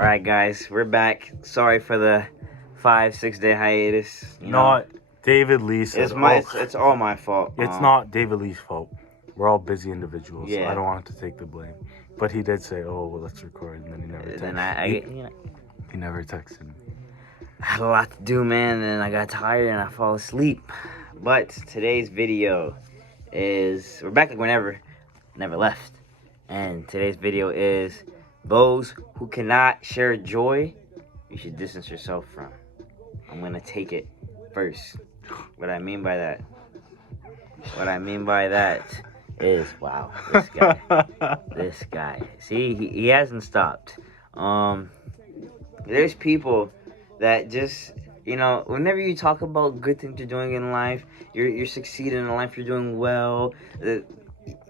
Alright guys, we're back. Sorry for the 5-6 day hiatus. Not David Lee said, it's all my fault. It's not David Lee's fault. We're all busy individuals. Yeah. I don't want to take the blame. But he did say, "Oh, well, let's record," and then he never texted. He never texted me. I had a lot to do, man, and I got tired and I fall asleep. But today's video is we're back like whenever, never left. And today's video is those who cannot share joy, you should distance yourself from. I'm gonna take it first. What I mean by that is, wow, this guy. See, he hasn't stopped. There's people that just, whenever you talk about good things you're doing in life, you're succeeding in life, you're doing well,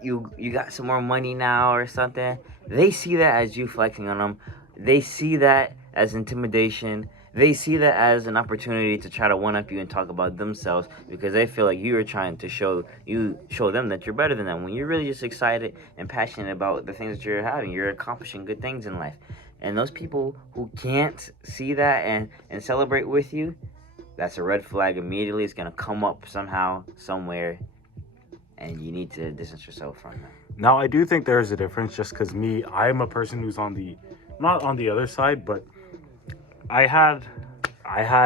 you got some more money now or something, they see that as you flexing on them. They see that as intimidation. They see that as an opportunity to try to one-up you and talk about themselves because they feel like you are trying to show them that you're better than them when you're really just excited and passionate about the things that you're having. You're accomplishing good things in life. And those people who can't see that and celebrate with you, that's a red flag immediately. It's going to come up somehow, somewhere, and you need to distance yourself from them. Now, I do think there is a difference just because I'm a person who's not on the other side, but I had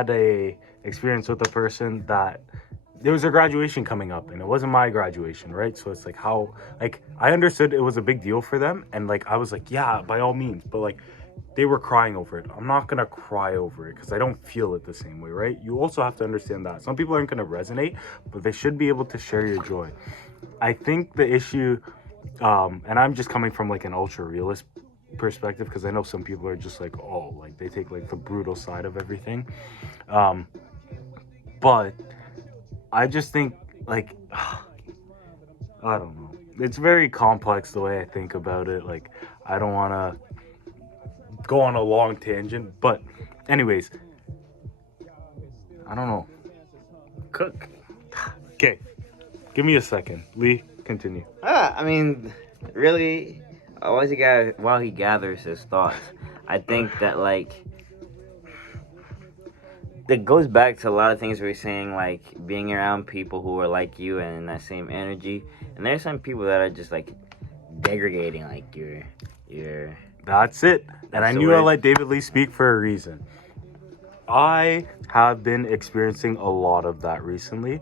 a experience with a person that there was a graduation coming up and it wasn't my graduation, right? So it's like I understood it was a big deal for them, and I was like, yeah, by all means, but they were crying over it. I'm not gonna cry over it because I don't feel it the same way, right? You also have to understand that some people aren't gonna resonate, but they should be able to share your joy. I think the issue, and I'm just coming from an ultra realist perspective because I know some people are just they take the brutal side of everything, but I just think I don't know, it's very complex the way I think about it. I don't want to go on a long tangent, but anyways, I don't know. Cook. Okay, give me a second. Lee, continue. Really, while he gathers his thoughts, I think that that goes back to a lot of things we were saying, being around people who are like you and in that same energy. And there's some people that are just degrading, you're. That's it. And I knew I let David Lee speak for a reason. I have been experiencing a lot of that recently.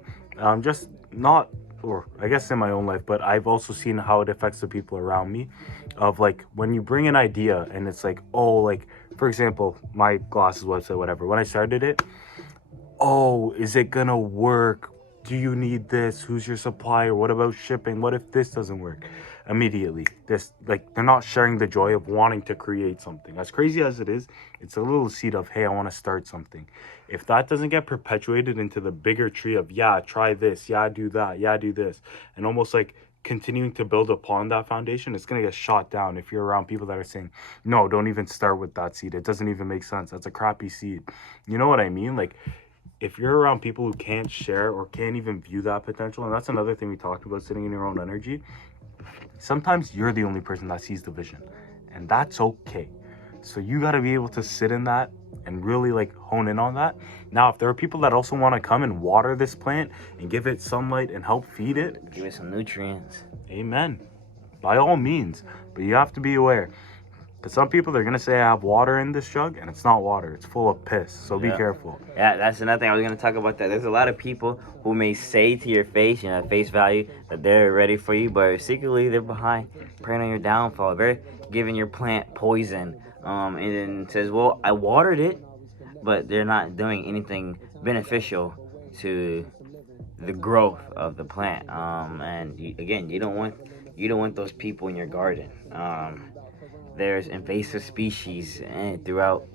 Just not, or I guess in my own life, but I've also seen how it affects the people around me. Of when you bring an idea and it's for example, my glasses website, whatever, when I started it, is it gonna work? Do you need this? Who's your supplier? What about shipping? What if this doesn't work? Immediately, they're not sharing the joy of wanting to create something. As crazy as it is, it's a little seed of, hey, I want to start something. If that doesn't get perpetuated into the bigger tree of, yeah, try this, yeah, do that, yeah, do this, and almost continuing to build upon that foundation, it's going to get shot down if you're around people that are saying, no, don't even start with that seed. It doesn't even make sense. That's a crappy seed. You know what I mean? If you're around people who can't share or can't even view that potential, and that's another thing we talked about, sitting in your own energy, sometimes you're the only person that sees the vision, and that's okay. So you got to be able to sit in that and really hone in on that. Now, if there are people that also want to come and water this plant and give it sunlight and help feed it, give it some nutrients, amen, by all means. But you have to be aware, because some people, they're going to say I have water in this jug, and it's not water. It's full of piss. So be careful. Yeah, that's another thing. I was going to talk about that. There's a lot of people who may say to your face, face value, that they're ready for you, but secretly they're behind, preying on your downfall. They're giving your plant poison. And then says, well, I watered it, but they're not doing anything beneficial to the growth of the plant. And you don't want those people in your garden. There's invasive species throughout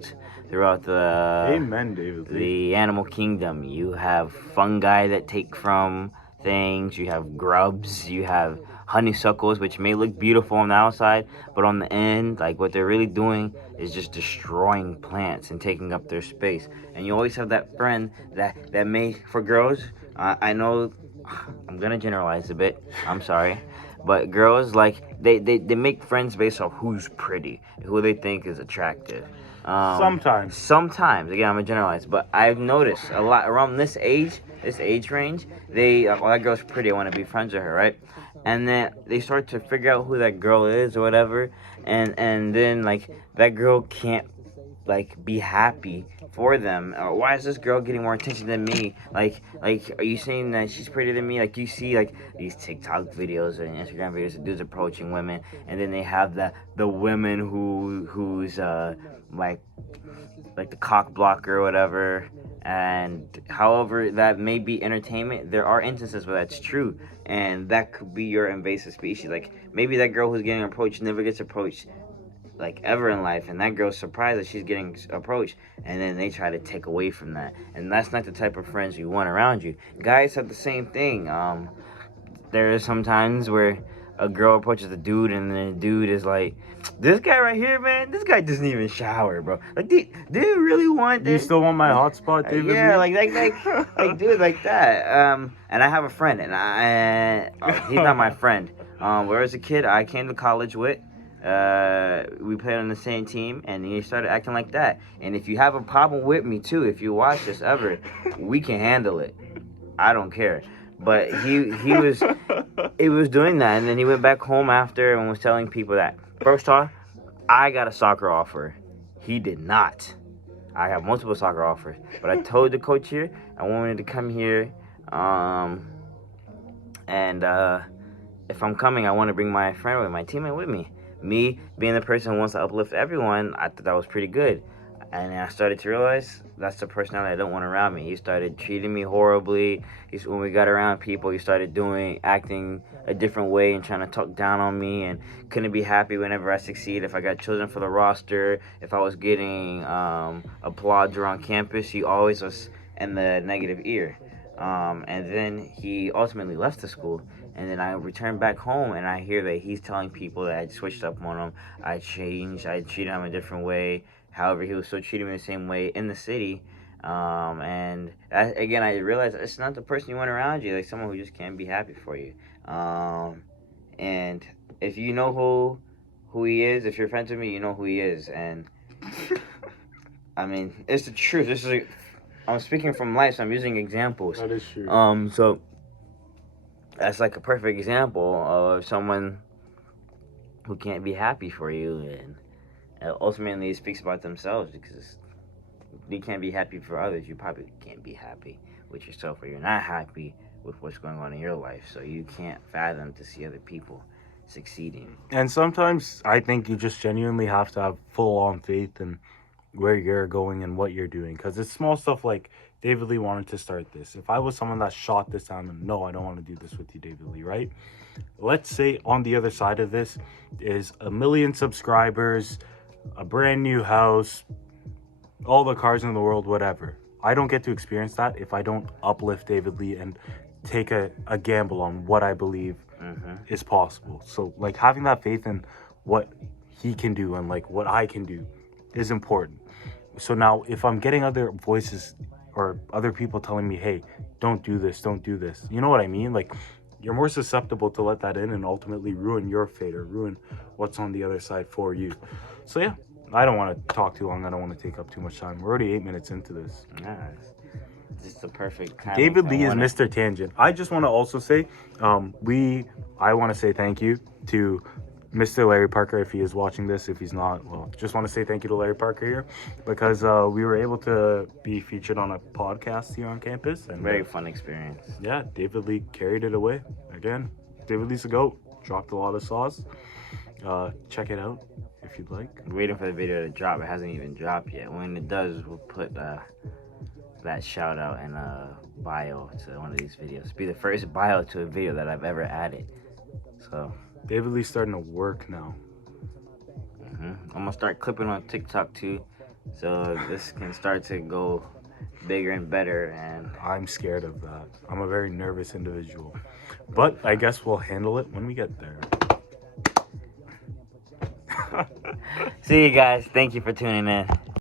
the Amen, David. The animal kingdom. You have fungi that take from things. You have grubs. You have honeysuckles, which may look beautiful on the outside, but on the end, what they're really doing is just destroying plants and taking up their space. And you always have that friend that may, for girls, I know I'm gonna generalize a bit, I'm sorry, but girls, they make friends based off who's pretty, who they think is attractive. Sometimes, again, I'm a generalize, but I've noticed a lot around this age range. They, well, that girl's pretty. I want to be friends with her, right? And then they start to figure out who that girl is or whatever, and then like that girl can't like be happy for them, or why is this girl getting more attention than me? Like are you saying that she's prettier than me? Like you see like these TikTok videos and Instagram videos of dudes approaching women, and then they have the women who's like like the cock blocker or whatever. And however that may be entertainment, there are instances where that's true, and that could be your invasive species. Like maybe that girl who's getting approached never gets approached like ever in life, and that girl's surprised that she's getting approached, and then they try to take away from that, and that's not the type of friends you want around you. Guys have the same thing. There is sometimes where a girl approaches a dude, and the dude is like, this guy right here, man, this guy doesn't even shower, bro. Like, do you really want this? You still want my hotspot, David? Yeah, Lee? like dude, like that. And I have a friend, and he's not my friend. Where as a kid, I came to college with. We played on the same team, and he started acting like that. And if you have a problem with me too, if you watch this ever, we can handle it. I don't care. But he was doing that, and then he went back home after and was telling people that first off, I got a soccer offer. He did not. I have multiple soccer offers, but I told the coach here I wanted to come here, and if I'm coming, I want to bring my friend with my teammate with me. Me being the person who wants to uplift everyone, I thought that was pretty good. And I started to realize that's the personality I don't want around me. He started treating me horribly. When we got around people, he started acting a different way and trying to talk down on me, and couldn't be happy whenever I succeed. If I got chosen for the roster, if I was getting applause around campus, he always was in the negative ear. And then he ultimately left the school. And then I returned back home, and I hear that he's telling people that I switched up on him. I changed. I treated him a different way. However, he was still treating me the same way in the city. And again, I realized it's not the person you want around you. Like someone who just can't be happy for you. And if you know who he is, if you're friends with me, you know who he is. And I mean, it's the truth. I'm speaking from life, so I'm using examples. That is true. So that's like a perfect example of someone who can't be happy for you, and ultimately it speaks about themselves, because you can't be happy for others. You probably can't be happy with yourself, or you're not happy with what's going on in your life, so you can't fathom to see other people succeeding. And sometimes I think you just genuinely have to have full-on faith in where you're going and what you're doing, because it's small stuff like David Lee wanted to start this. If I was someone that shot this down and no, I don't want to do this with you, David Lee, right? Let's say on the other side of this is 1 million subscribers, a brand new house, all the cars in the world, whatever. I don't get to experience that if I don't uplift David Lee and take a gamble on what I believe is possible. So like having that faith in what he can do and like what I can do is important. So now if I'm getting other voices or other people telling me, hey, don't do this, you know what I mean? Like you're more susceptible to let that in and ultimately ruin your fate or ruin what's on the other side for you. So yeah, I don't want to talk too long. I don't want to take up too much time. We're already 8 minutes into this. Yeah, it's just the perfect time. David Lee is Mr. Tangent. I just want to also say, I want to say thank you to Mr. Larry Parker, if he is watching this. If he's not, well, just want to say thank you to Larry Parker here, because we were able to be featured on a podcast here on campus. And very fun experience. Yeah, David Lee carried it away. Again, David Lee's a GOAT. Dropped a lot of sauce. Check it out if you'd like. I'm waiting for the video to drop. It hasn't even dropped yet. When it does, we'll put that shout out and bio to one of these videos. It'll be the first bio to a video that I've ever added. So David Lee's starting to work now. I'm gonna start clipping on TikTok too, so this can start to go bigger and better. And I'm scared of that. I'm a very nervous individual, but I guess we'll handle it when we get there. See you guys. Thank you for tuning in.